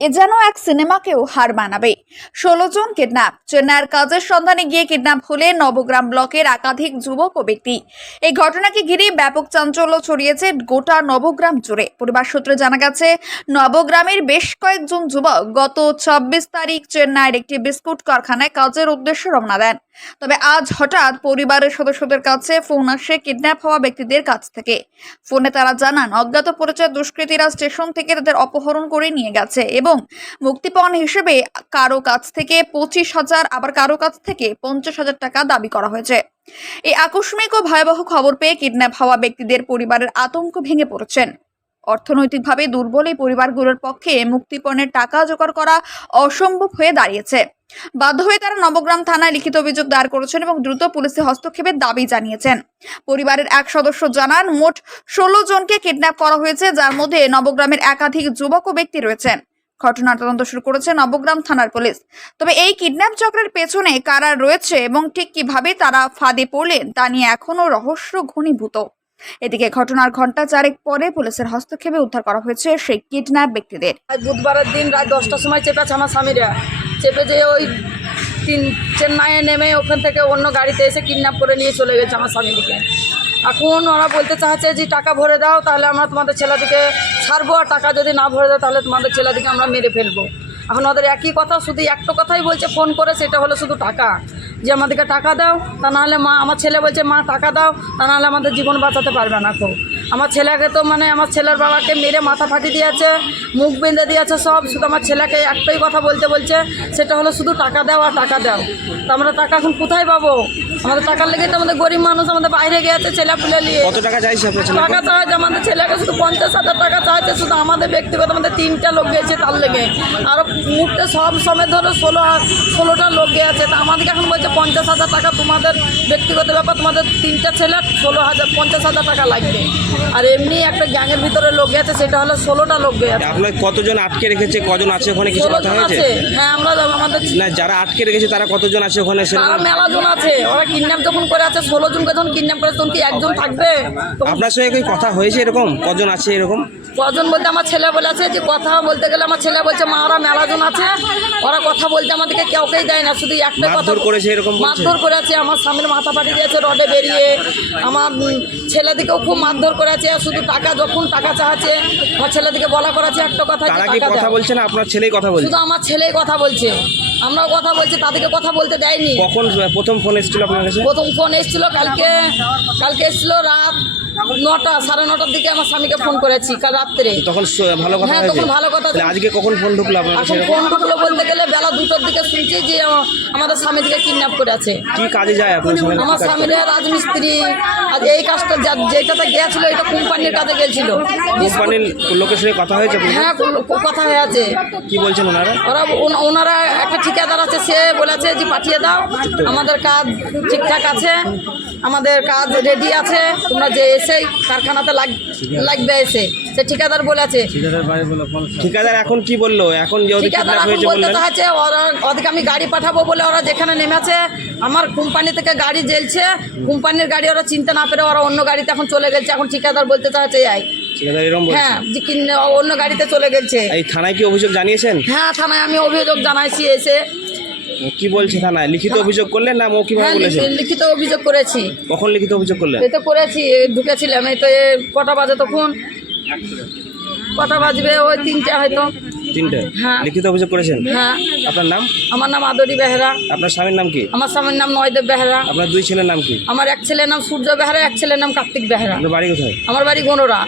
এ যেন এক সিনেমাকেও হার মানাবে। ১৬ জন কিডন্যাপ। চেন্নাইয়ের কাজের সন্ধানে গিয়ে কিডন্যাপ হলেন নবগ্রাম ব্লকের একাধিক যুবক ও ব্যক্তি। এই ঘটনাকে ঘিরে ব্যাপক চাঞ্চল্য ছড়িয়েছে গোটা নবগ্রাম জুড়ে। পরিবার সূত্রে জানা গেছে, নবগ্রামের বেশ কয়েকজন যুবক গত ২৬ তারিখ চেন্নাইয়ের একটি বিস্কুট কারখানায় কাজের উদ্দেশ্যে রওনা দেন। তবে আজ হঠাৎ পরিবারের সদস্যদের কাছে ফোন আসে কিডন্যাপ হওয়া ব্যক্তিদের কাছ থেকে। ফোনে তারা জানান, অজ্ঞাত পরিচয় দুষ্কৃতীরা স্টেশন থেকে তাদের অপহরণ করে নিয়ে গেছে এবং মুক্তিপণ হিসেবে কারো কাছ থেকে ২৫,০০০, আবার কারো কাছ থেকে ৫০,০০০ টাকা দাবি করা হয়েছে। এই আকস্মিক ও ভয়াবহ খবর পেয়ে কিডন্যাপ হওয়া ব্যক্তিদের পরিবারের আতঙ্ক ভেঙে পড়েছেন। অর্থনৈতিকভাবে দুর্বল এই পরিবারগুলোর পক্ষে মুক্তিপণের টাকা জোগাড় করা অসম্ভব হয়ে দাঁড়িয়েছে। বাধ্য হয়ে তারা নবগ্রাম থানায় লিখিত অভিযোগ দায়ের করেছেন এবং দ্রুত পুলিশি হস্তক্ষেপের দাবি জানিয়েছেন। পরিবারের এক সদস্য জানান, মোট ১৬ জনকে কিডন্যাপ করা হয়েছে, যার মধ্যে নবগ্রামের একাধিক যুবক ও ব্যক্তি রয়েছেন। ঘটনার তদন্ত শুরু করেছে নবগ্রাম থানার পুলিশ। তবে এই কিডন্যাপ চক্রের পেছনে কারা রয়েছে এবং ঠিক কিভাবে তারা ফাঁদে পড়লেন তা নিয়ে এখনো রহস্য ঘনীভূত। এদিকে ঘটনার ঘণ্টা চারেক পরে পুলিশের হস্তক্ষেপে উদ্ধার করা হয়েছে সেই কিডন্যাপ ব্যক্তিদের। বুধবারের দিন রাত 10টার সময় চেপেছে আমার স্বামীরা। চেপে যেয়ে ওই চেন্নাইয়ে নেমে ওখান থেকে অন্য গাড়িতে এসে কিডন্যাপ করে নিয়ে চলে গেছে আমার স্বামীদিকে। এখন ওরা বলতে চাচ্ছে যে টাকা ভরে দাও, তাহলে আমরা তোমাদের ছেলেদিকে ছাড়বো, আর টাকা যদি না ভরে দাও তাহলে তোমাদের ছেলেদিকে আমরা মেরে ফেলবো। এখন ওদের একই কথা, শুধু একটা কথাই বলছে ফোন করে, সেটা হলো শুধু টাকা, যে আমাদেরকে টাকা দাও, তা নাহলে মা, আমার ছেলে বলছে মা টাকা দাও, তা নাহলে আমাদের জীবন বাঁচাতে পারবে না। তো আমার ছেলেকে তো আমার ছেলের বাবাকে মেরে মাথা ফাটিয়ে দিয়েছে, মুখ বেঁধে দিয়েছে সব। শুধু আমার ছেলেকে একটাই কথা বলছে, সেটা হলো শুধু টাকা দাও আর টাকা দাও। তো আমরা টাকা এখন কোথায় পাবো? আমাদের টাকার লেগে তো আমাদের গরিব মানুষ, আমাদের বাইরে গিয়েছে ছেলে পুলে নিয়ে। কত টাকা চাইছে আপনার ছেলে? টাকা চাইছে আমাদের ছেলেকে শুধু ৫০,০০০ টাকা চাইছে, শুধু আমাদের ব্যক্তিগত, আমাদের 3টা লোক গিয়েছে তার লেগে। আরও মুহূর্তে সব সময় ধরো 16টা লোক গিয়েছে। তা আমাদেরকে এখন বলছে ৫০,০০০ টাকা তোমাদের ব্যক্তিগত ব্যাপার, তোমাদের 3টা ছেলে 50,000 টাকা লাগবে। আর এমনি একটা গ্যাংয়ের ভিতরে লোক গেছে, সেটা হলো 16টা লোক গেছে। আপনার কতজন আটকে রেখেছে, কজন আছে ওখানে, কিছু কথা হয়েছে? হ্যাঁ, আমরা আমাদের না, যারা আটকে রেখেছে তারা কতজন আছে ওখানে? তারা মেলাজন আছে। ওরা কিডন্যাপ যখন করে আছে, 16 জনকে যখন কিডন্যাপ করে, তখন কি একজন থাকবে? আপনার সঙ্গে কি কথা হয়েছে এরকম? কজন আছে এরকম? কজন বলতে আমার ছেলে বলেছে, যে কথা বলতে গেলে আমার ছেলে বলছে মা ওরা মেলাজন আছে, ওরা কথা বলতে আমাদেরকে কাউকেই দেয় না, শুধু একটা কথা মারধর করেছে এরকম বলছে? মারধর করেছে, আমার সামনে মাথা ফাটিয়ে দিয়েছে রডে বেরিয়ে। আমার ছেলেদিকেও খুব মারধর করেছে। শুধু টাকা, যখন টাকা চাচ্ছে আমার ছেলেদিকে বলা করেছে একটা কথা, তারা কি কথা বলছে না আপনার ছেলেই কথা বলছে? শুধু আমার ছেলেই কথা বলছে, আমরাও কথা বলছি, তাদেরকে কথা বলতে দেয়নি। কখন প্রথম ফোন এসেছিল আপনার কাছে? প্রথম ফোন এসেছিল কালকে এসেছিল রাত 9টা, 9:30টার দিকে আমার স্বামীকে ফোন করেছি কাল রাত্রে। তখন ভালো কথা হ্যাঁ, হয়েছে? তখন ভালো কথা। আজকে কখন ফোন ঢুকলো আপনার কাছে? এখন ফোন ঢুকলো বলতে গেলে বেলা 2টার দিকে শুনছি যে আমাদের স্বামী দিকে কিডন্যাপ করে আছে। কি কাজে যায় আপনার স্বামী? আমার স্বামীরা রাজমিস্ত্রি। আজ এই কাজটা যেটাতে গিয়েছিল, এটা কোম্পানির কাজে গেছিল। কোম্পানির লোকের সঙ্গে কথা হয়েছে? হ্যাঁ, কথা হয়ে আছে। কি বলছেন ওনারা? ওনারা একটা ঠিকাদার আছে, সে বলেছে যে পাঠিয়ে দাও, আমাদের কাজ ঠিকঠাক আছে, আমাদের কাজ রেডি আছে, তোমরা যে এসে কারখানাতে লাগবে এসে, সে ঠিকাদার বলেছে। ঠিকাদার এখন কি বললো? এখন যে ঠিকাদার এখন বলতে চাচ্ছে ওদেরকে আমি গাড়ি পাঠাবো বলে ওরা যেখানে নেমেছে, আমার কোম্পানি থেকে গাড়ি জ্বলছে, কোম্পানির গাড়ি ওরা চিনতে না পেরে ওরা অন্য গাড়িতে এখন চলে গেছে। এখন ঠিকাদার বলতে চাচ্ছে হ্যাঁ, অন্য গাড়িতে চলে গেছে। এই থানায় কি অভিযোগ জানিয়েছেন? হ্যাঁ, থানায় আমি অভিযোগ জানাইছি এসে। কি বলছে থানায়? লিখিত অভিযোগ করলেন না মৌখিকভাবে হ্যাঁ, বলেছেন? লিখিত অভিযোগ করেছি। কখন লিখিত অভিযোগ করলেন? এই তো করেছি, ঢুকেছিলাম। এই তো কটা বাজে, তখন কটা বাজবে, ওই 3টে হয়তো। 3টে? হ্যাঁ। লিখিত অভিযোগ করেছেন? হ্যাঁ। আপনার নাম? আমার নাম আদরি বেহেরা। আপনার স্বামীর নাম কি? আমার স্বামীর নাম নয়দেব বেহেরা। আপনার 2 ছেলের নাম কি? আমার এক ছেলের নাম সূর্য বেহেরা, এক ছেলের নাম কার্তিক বেহেরা। আপনার বাড়ি কোথায়? আমার বাড়ি গনোরা।